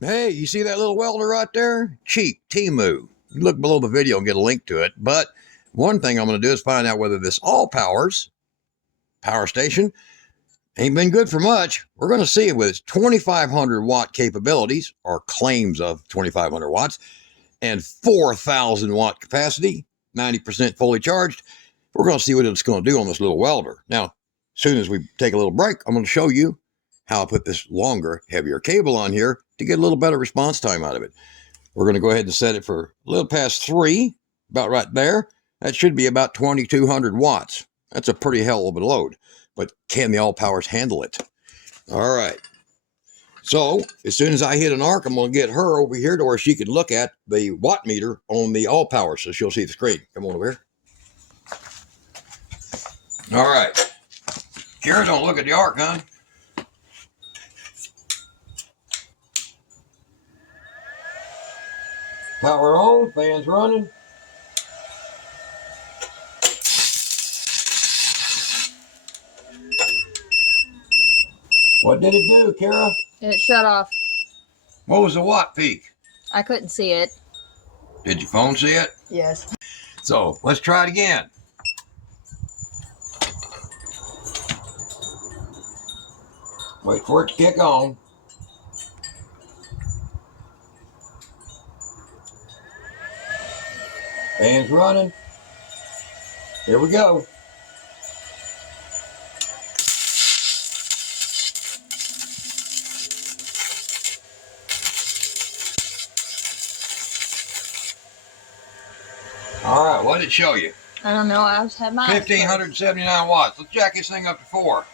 Hey, you see that little welder right there? Cheap, Temu. Look below the video and get a link to it. But one thing I'm going to do is find out whether this ALLPOWERS power station ain't been good for much. We're going to see it with its 2,500 watt capabilities, or claims of 2,500 watts, and 4,000 watt capacity, 90% fully charged. We're going to see what it's going to do on this little welder. Now, as soon as we take a little break, I'm going to show you how I put this longer, heavier cable on here to get a little better response time out of it. We're going to go ahead and set it for a little past 3, about right there. That should be about 2,200 watts. That's a pretty hell of a load. But can the ALLPOWERS handle it? All right. So as soon as I hit an arc, I'm going to get her over here to where she can look at the watt meter on the ALLPOWERS, so she'll see the screen. Come on over here. All right. Kara, don't look at the arc, hon. Power on, fans running. What did it do, Kara? It shut off. What was the watt peak? I couldn't see it. Did your phone see it? Yes. So let's try it again. Wait for it to kick on. Fans running. Here we go. All right, what did it show you? I don't know. I was had mine. 1,579 watts. Let's jack this thing up to 4.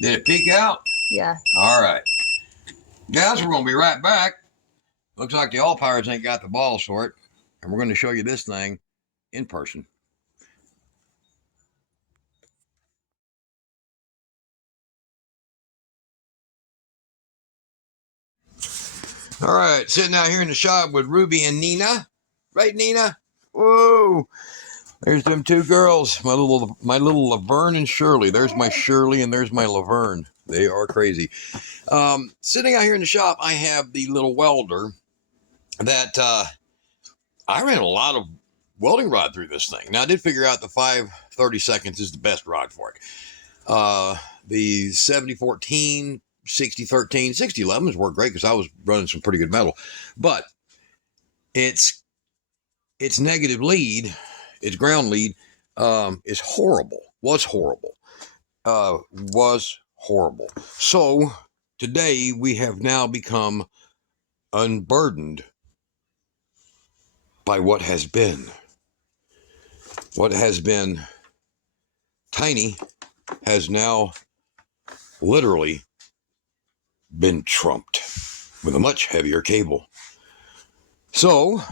Did it peak out? Yeah. All right. Guys, we're going to be right back. Looks like the ALLPOWERS ain't got the balls for it. And we're going to show you this thing in person. All right, sitting out here in the shop with Ruby and Nina. Right, Nina? Whoa. There's them two girls, my little Laverne and Shirley. There's my Shirley and there's my Laverne. They are crazy. Sitting out here in the shop, I have the little welder that I ran a lot of welding rod through this thing. Now, I did figure out the 5/32 is the best rod for it. The 7014, 6013, 6011s work great because I was running some pretty good metal. But its negative lead, its ground lead, is horrible. Was horrible. So today we have now become unburdened by what has been. What has been tiny has now literally been trumped with a much heavier cable. So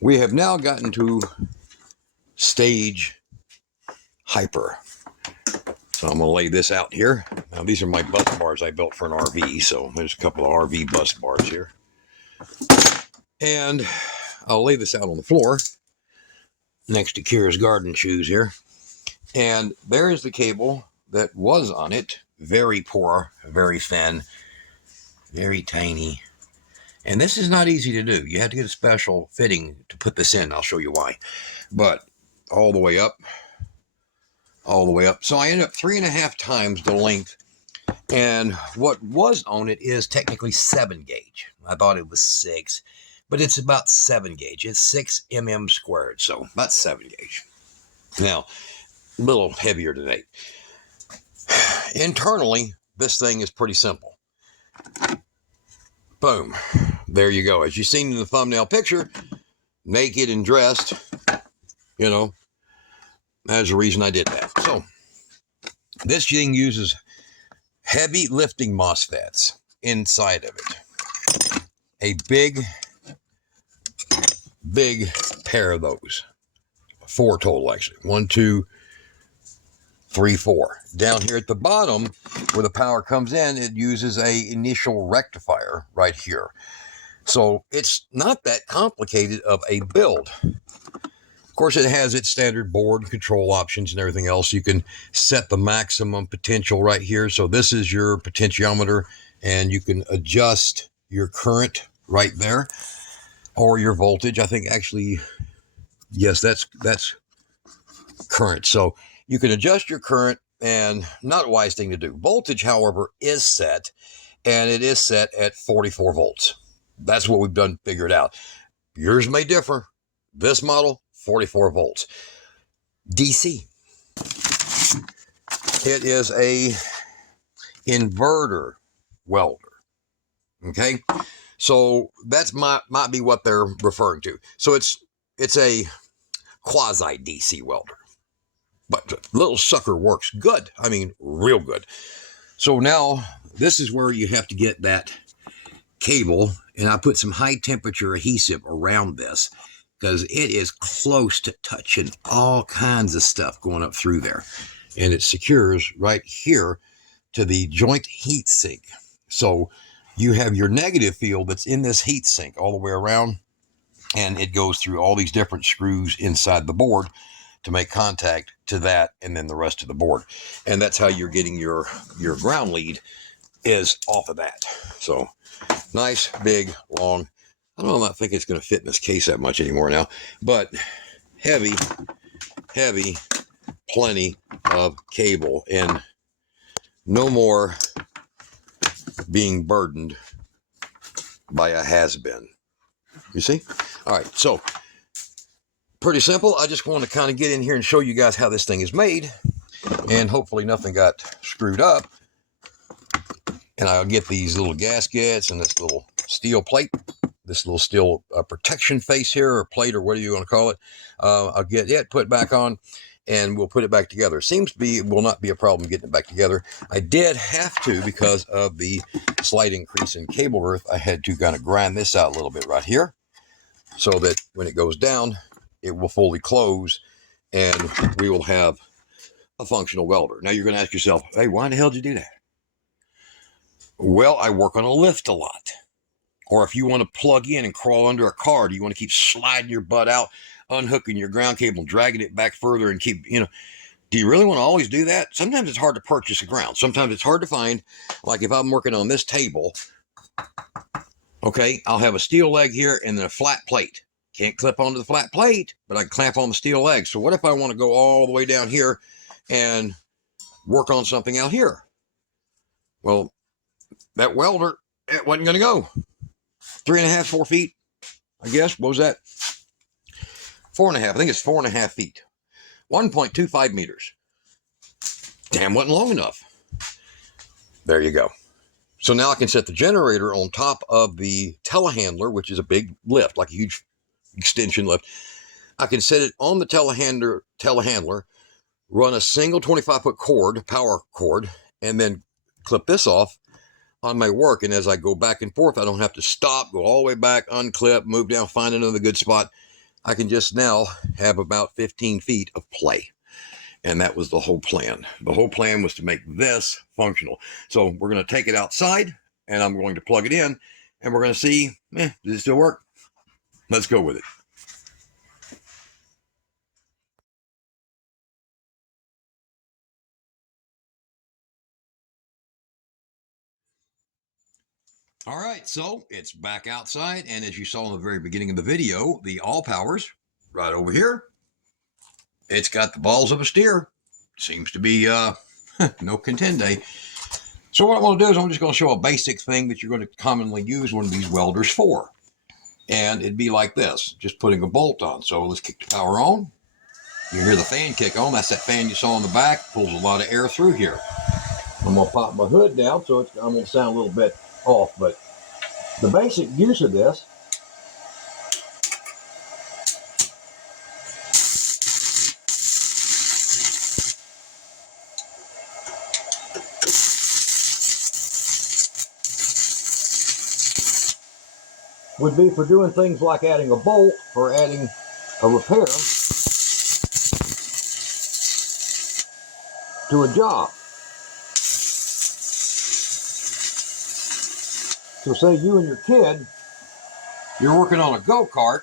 we have now gotten to stage hyper. So I'm going to lay this out here. Now these are my bus bars I built for an RV. So there's a couple of RV bus bars here. And I'll lay this out on the floor next to Kira's garden shoes here. And there is the cable that was on it. Very poor, very thin, very tiny. And this is not easy to do. You have to get a special fitting to put this in. I'll show you why. But all the way up. So I ended up 3.5 times the length. And what was on it is technically 7 gauge. I thought it was 6, but it's about 7 gauge. It's 6 mm squared, so about 7 gauge. Now, a little heavier today. Internally, this thing is pretty simple. Boom. There you go. As you've seen in the thumbnail picture, naked and dressed, you know, that's the reason I did that. So this thing uses heavy lifting MOSFETs inside of it. A big pair of those. 4 total, actually. 1, 2, 3, 4. Down here at the bottom, where the power comes in, it uses a initial rectifier right here. So it's not that complicated of a build. Of course, it has its standard board control options and everything else. You can set the maximum potential right here. So this is your potentiometer, and you can adjust your current right there, or your voltage. I think actually, yes, that's current. So you can adjust your current, and not a wise thing to do. Voltage, however, is set, and it is set at 44 volts. That's what we've done figured out. Yours may differ. This model, 44 volts. DC. It is a inverter welder. Okay, so that's might be what they're referring to. So it's a quasi DC welder, but the little sucker works good. I mean, real good. So now this is where you have to get that cable, and I put some high temperature adhesive around this because it is close to touching all kinds of stuff going up through there, and it secures right here to the joint heat sink. So you have your negative field that's in this heat sink all the way around, and it goes through all these different screws inside the board to make contact to that, and then the rest of the board. And that's how you're getting your ground lead is off of that. So nice, big, long. I don't think it's going to fit in this case that much anymore now, but heavy, plenty of cable, and no more being burdened by a has-been. You see? All right, so pretty simple. I just want to kind of get in here and show you guys how this thing is made, and hopefully nothing got screwed up. And I'll get these little gaskets and this little steel plate, this little steel protection face here, or plate, or whatever you want to call it. I'll get it put back on, and we'll put it back together. Seems to be, will not be a problem getting it back together. I did have to, because of the slight increase in cable girth, I had to kind of grind this out a little bit right here, so that when it goes down, it will fully close, and we will have a functional welder. Now you're going to ask yourself, hey, why in the hell did you do that? Well, I work on a lift a lot. Or if you want to plug in and crawl under a car, do you want to keep sliding your butt out, unhooking your ground cable, dragging it back further, and keep, do you really want to always do that? Sometimes it's hard to purchase a ground. Sometimes it's hard to find. Like if I'm working on this table, okay, I'll have a steel leg here and then a flat plate. Can't clip onto the flat plate, but I can clamp on the steel leg. So what if I want to go all the way down here and work on something out here? Well, that welder, it wasn't going to go. 3.5, 4 feet, I guess. What was that? 4.5. I think it's 4.5 feet. 1.25 meters. Damn, wasn't long enough. There you go. So now I can set the generator on top of the telehandler, which is a big lift, like a huge extension lift. I can set it on the telehandler, run a single 25-foot cord, power cord, and then clip this off on my work. And as I go back and forth, I don't have to stop, go all the way back, unclip, move down, find another good spot. I can just now have about 15 feet of play. And that was the whole plan. The whole plan was to make this functional. So we're going to take it outside, and I'm going to plug it in, and we're going to see, does it still work? Let's go with it. All right, so it's back outside, and as you saw in the very beginning of the video, the ALLPOWERS right over here, it's got the balls of a steer. Seems to be no contende. So what I'm going to do is I'm just going to show a basic thing that you're going to commonly use one of these welders for. And it'd be like this, just putting a bolt on. So let's kick the power on. You hear the fan kick on. That's that fan you saw in the back. Pulls a lot of air through here. I'm going to pop my hood down, so I'm going to sound a little bit off, but the basic use of this would be for doing things like adding a bolt or adding a repair to a job. So say you and your kid, you're working on a go-kart,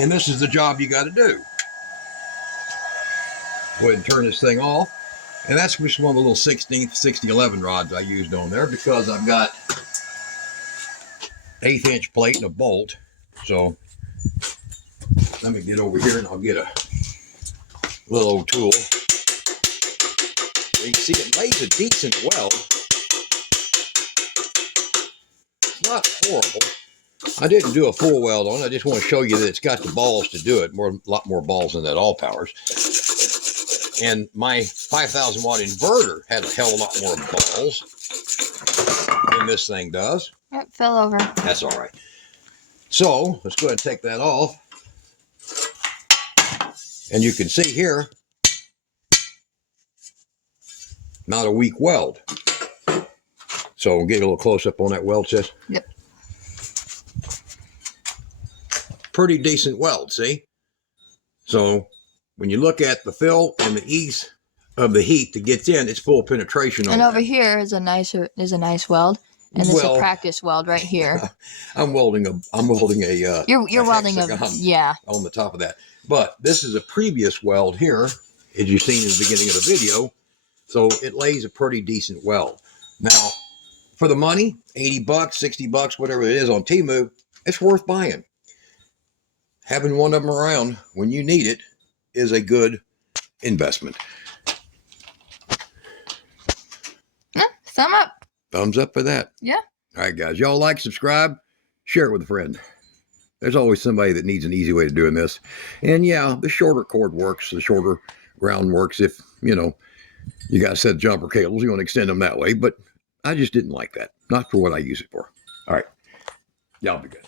And this is the job you got to do. Go ahead and turn this thing off. And that's just one of the little 16th 6011 rods I used on there because I've got 1/8 inch plate and a bolt. So let me get over here and I'll get a little old tool. You can see it lays a decent weld. It's not horrible. I didn't do a full weld on it. I just want to show you that it's got the balls to do it. A lot more balls than that ALLPOWERS. And my 5,000 watt inverter had a hell of a lot more balls than this thing does. It fell over. That's all right. So let's go ahead and take that off. And you can see here, not a weak weld. So we'll get a little close up on that weld, sis. Yep. Pretty decent weld, see? So when you look at the fill and the ease of the heat that gets in, it's full penetration on And that. over here is a nice weld. And there's a practice weld right here. I'm welding a You're welding a yeah. on the top of that. But this is a previous weld here, as you've seen in the beginning of the video. So it lays a pretty decent weld. Now, for the money, 80 bucks, 60 bucks, whatever it is on Temu, it's worth buying. Having one of them around when you need it is a good investment. Yeah, thumb up. Thumbs up for that. Yeah. All right, guys. Y'all like, subscribe, share it with a friend. There's always somebody that needs an easy way to doing this. And yeah, the shorter cord works, the shorter ground works. If, you know, you got a set of jumper cables, you want to extend them that way. But I just didn't like that. Not for what I use it for. All right. Y'all be good.